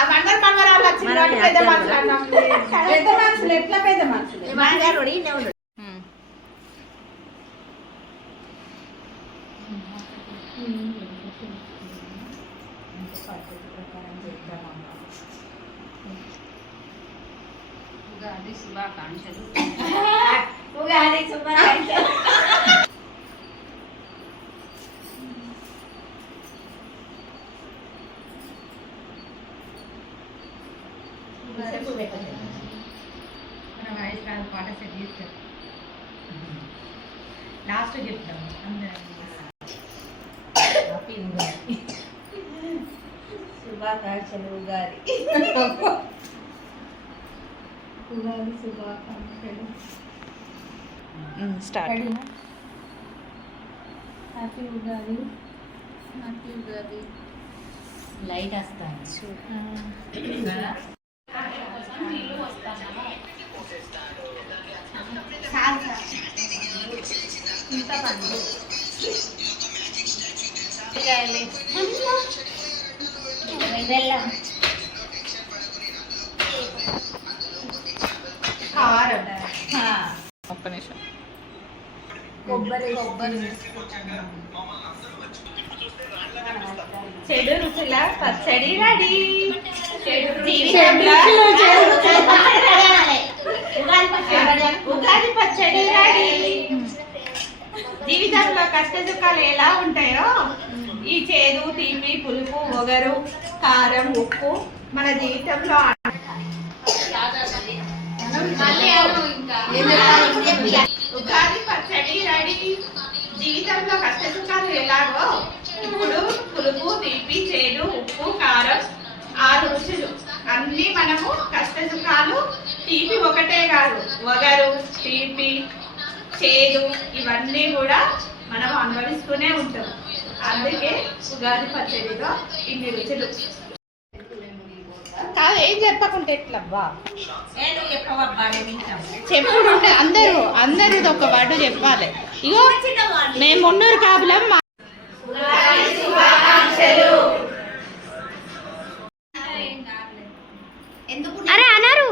అవందరు మనవరాళ్ళు వచ్చిన పెద్ద మనుషులు అన్నాం. పెద్ద మనుషులు ఎట్లా పెద్ద మనుషులు ఉగాది శుభాకాంక్షలు. ఉగాది శుభాకాంక్షలు. మన వాయిస్ కాదు, పాట సెట్ చేస్తాం. లాస్ట్ చెప్తాం అందరం. హ్యాపీ ఉగాది. శుభాకాంక్షలు. ఉగాది ఉగాది శుభాకాంక్షలు. Start. Happy Ugadi. Happy Ugadi. Light వస్తాను చింతపండు బెల్లం కారం ఒక్క నిమిషం. కొబ్బరి చెడు రుచుల పచ్చడి రెడీ. ఉగాది పచ్చడి రెడీ. జీవితంలో కష్ట సుఖాలు ఎలా ఉంటాయో ఈ చేదు, తీపి, పులుపు, ఒగరు, కారం, ఉప్పు మన జీవితంలో ఉగాది పచ్చడి రెడీ. జీవితంలో కష్ట సుఖాలు ఎలాగో ఇప్పుడు పులుపు, తీపి, చేదు, ఉప్పు, కారం 6 రుచులు అన్ని మనము కష్ట సుఖాలు. తీపి ఒకటే కాదు, వగరు, తీపి, చేదు ఇవన్నీ కూడా మనం అనుభవిస్తూనే ఉంటాం. అందుకే ఉగాది పచ్చడిలో ఇన్ని రుచులు. కాదు ఏం చెప్పకుంటే ఎట్లబ్బా, చెప్పుడు అందరూ ఒక వర్డ్ చెప్పాలి. ఇగో మేము మున్నూరు కాపులం. అరే అన్నారు.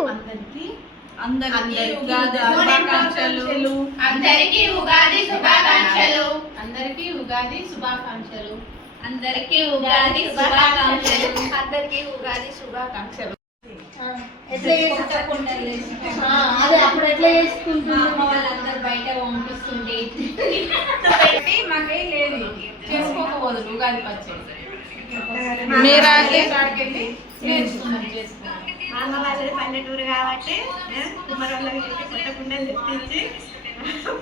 అందరికీ ఉగాది శుభాకాంక్షలు. అందరికీ ఉగాది శుభాకాంక్షలు. అందరికీ ఉగాది శుభాకాంక్షలు. అందరికీ ఉగాది శుభాకాంక్షలు. అందరికీ ఉగాది శుభాకాంక్షలు. అదే అప్పుడు ఎట్లా చేసుకుంటున్నాం, వాళ్ళందరూ బయట పంపిస్తుండే మాకేం లేదు, చేసుకోకపోదు ఉగాది పచ్చడి. మీరా మా అమ్మ వాళ్ళది పల్లెటూరు కాబట్టి కుమరోళ్ళకి చెప్పి కొత్త కుండలు తెప్పించి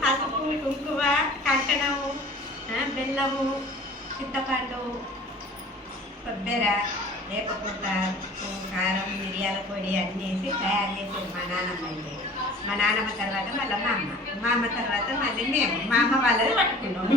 పసుపు, కుంకుమ, కంకణము, బెల్లము, చింతపండు, కొబ్బరి, వేపపూత, కారం, మిరియాల పొడి అన్నీ వేసి తయారు చేసేది మా నాన్నమ్మ. అయితే మా నాన్నమ్మ తర్వాత మళ్ళీ మా అమ్మ తర్వాత మళ్ళీ మేము మా అమ్మ వాళ్ళది పట్టుకున్నాము.